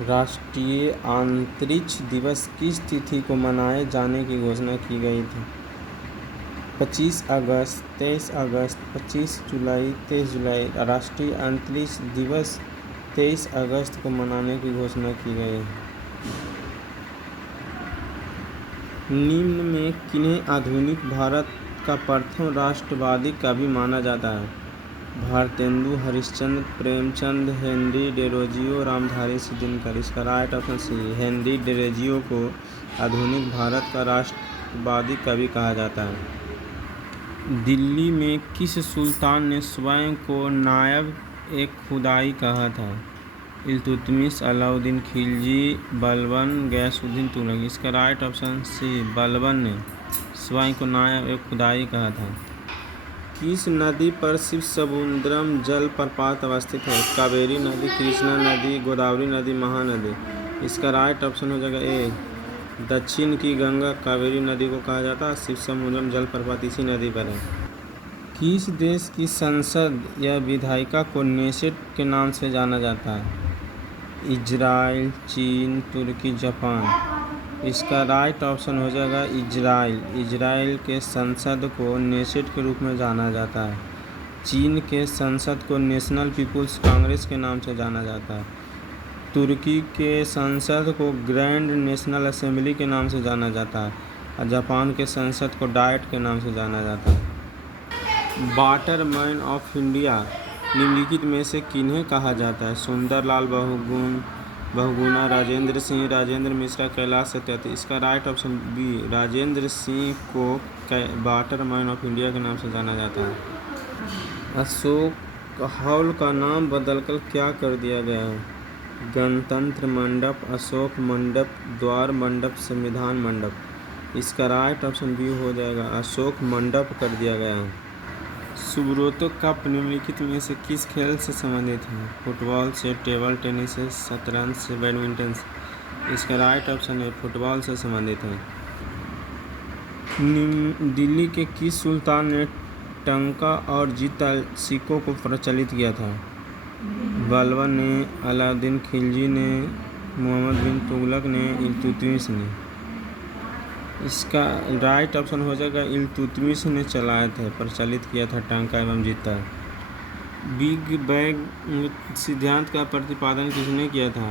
राष्ट्रीय अंतरिक्ष दिवस किस तिथि को मनाए जाने की घोषणा की गई थी? 25 अगस्त, 23 अगस्त, 25 जुलाई, 23 जुलाई। राष्ट्रीय अंतरिक्ष दिवस 23 अगस्त को मनाने की घोषणा की गई है। निम्न में किन्हें आधुनिक भारत का प्रथम राष्ट्रवादी कवि माना जाता है? Bharatendu Harishchandra, Premchand, Henry Derozio, Ramdhari Singh Dinkar. इसका right option C, Henry Derozio को आधुनिक भारत का राष्ट्रवादी कवि कहा जाता है। दिल्ली में किस सुल्तान ने स्वयं को नायब ए खुदाई कहा था? इल्तुतमिश, अलाउद्दीन खिलजी, बलबन, गयासुद्दीन तुगलक। इसका राइट ऑप्शन सी, बलबन ने स्वयं को नायब ए खुदाई कहा था। किस नदी पर शिवसमुद्रम जलप्रपात अवस्थित है? कावेरी नदी, कृष्णा नदी, गोदावरी नदी, महानदी। इसका राइट ऑप्शन हो जाएगा ए, दक्षिण की गंगा कावेरी नदी को कहा जाता है। शिवसमुद्रम जलप्रपात इसी नदी पर है। किस देश की संसद या विधायिका को नेसेट के नाम से जाना जाता है? इजराइल, चीन, तुर्की, जापान। इसका राइट ऑप्शन हो जाएगा इजराइल। इजराइल के संसद को नेसेट के रूप में जाना जाता है। चीन के संसद को नेशनल पीपुल्स कांग्रेस के नाम से जाना जाता है। तुर्की के संसद को ग्रैंड नेशनल असेंबली के नाम से जाना जाता है और जापान के संसद को डाइट के नाम से जाना जाता है। वाटरमैन ऑफ इंडिया निम्नलिखित में से किन्हें कहा जाता है? सुंदरलाल बहुगुणा, राजेंद्र सिंह, राजेंद्र मिश्रा, कैलाश सत्यार्थी। इसका right option B, Rajendra Singh को वाटरमैन ऑफ इंडिया के नाम से जाना जाता है। अशोक हॉल का नाम बदलकर क्या कर दिया गया है? गणतंत्र मंडप, अशोक मंडप, द्वार मंडप, संविधान मंडप। इसका राइट ऑप्शन बी हो जाएगा, अशोक मंडप कर दिया गया है। सुब्रतो कप निम्नलिखित में से किस खेल से संबंधित है? फुटबॉल से, टेबल टेनिस से, शतरंज से, बैडमिंटन से। इसका राइट ऑप्शन है फुटबॉल से संबंधित है। दिल्ली के किस सुल्तान ने टंका और जीता सिक्कों को प्रचलित किया था? बलबन ने, अलाउद्दीन खिलजी ने, मोहम्मद बिन तुगलक ने, इल्तुतमिश ने। इसका राइट ऑप्शन हो जाएगा इल्तुतमिश ने चलाया था, प्रचलित किया था टंका एवं जीता। बिग बैंग सिद्धांत का प्रतिपादन किसने किया था?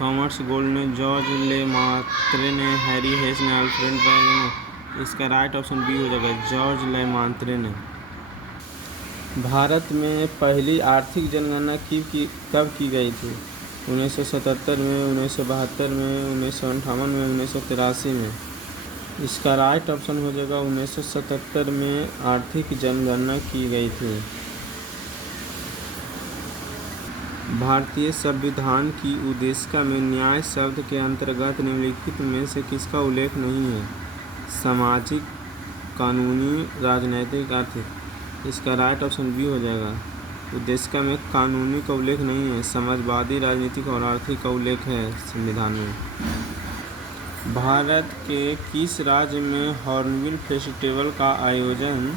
थॉमस गोल्ड ने, जॉर्ज ले मात्रे ने, हैरी हेस ने, अल्फ्रेड बैंग ने। इसका राइट ऑप्शन बी हो जाएगा, जॉर्ज ले मात्रे ने। भारत में पहली आर्थिक जनगणना कब की गई थी? 1977 में, 1972 में, 1958 में, 1983 में। इसका राइट ऑप्शन हो जाएगा 1977 में आर्थिक जनगणना की गई थी। भारतीय संविधान की उद्देशिका में न्याय शब्द के अंतर्गत निम्नलिखित में से किसका उल्लेख नहीं है? सामाजिक, कानूनी, राजनैतिक, आर्थिक। इसका राइट ऑप्शन बी हो जाएगा, उद्देशिका में कानूनी का उल्लेख नहीं है, समाजवादी, राजनीतिक और आर्थिक का उल्लेख है संविधान में। भारत के किस राज्य में हॉर्नबिल फेस्टिवल का आयोजन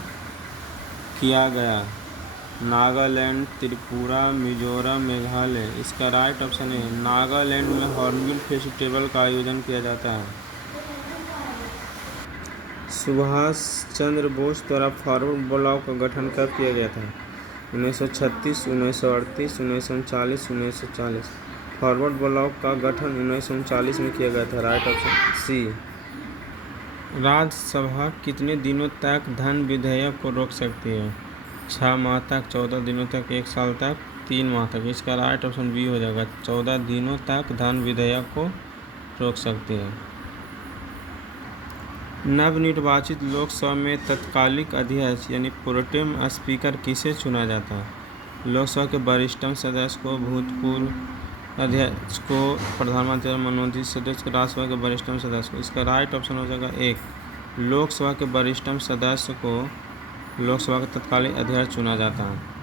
किया गया? नागालैंड, त्रिपुरा, मिजोरम, मेघालय। इसका राइट ऑप्शन है नागालैंड में हॉर्नबिल फेस्टिवल का आयोजन किया जाता है। सुभाष चंद्र बोस द्वारा फॉरवर्ड ब्लॉक का गठन कब किया गया था? 1936, 1938, 1939, 1940। फॉरवर्ड ब्लॉक का गठन 1939 में किया गया था। राइट ऑप्शन सी। राज्यसभा कितने दिनों तक धन विधेयक को रोक सकती है? 6 माह तक, 14 दिनों तक, 1 साल तक, 3 माह तक। इसका राइट ऑप्शन बी हो जाएगा, 14 दिनों तक धन विधेयक को रोक सकती है। नवनिर्वाचित लोकसभा में तत्कालिक अध्यक्ष यानी प्रोटेम स्पीकर किसे चुना जाता है? लोकसभा के वरिष्ठतम सदस्य को, भूतपूर्व अध्यक्ष को, प्रधानमंत्री और मनोनीत सदस्य को, राज्यसभा के वरिष्ठतम सदस्य को। इसका राइट ऑप्शन हो जाएगा एक, लोकसभा के वरिष्ठतम सदस्य को लोकसभा का तत्कालीन अध्यक्ष चुना जाता है।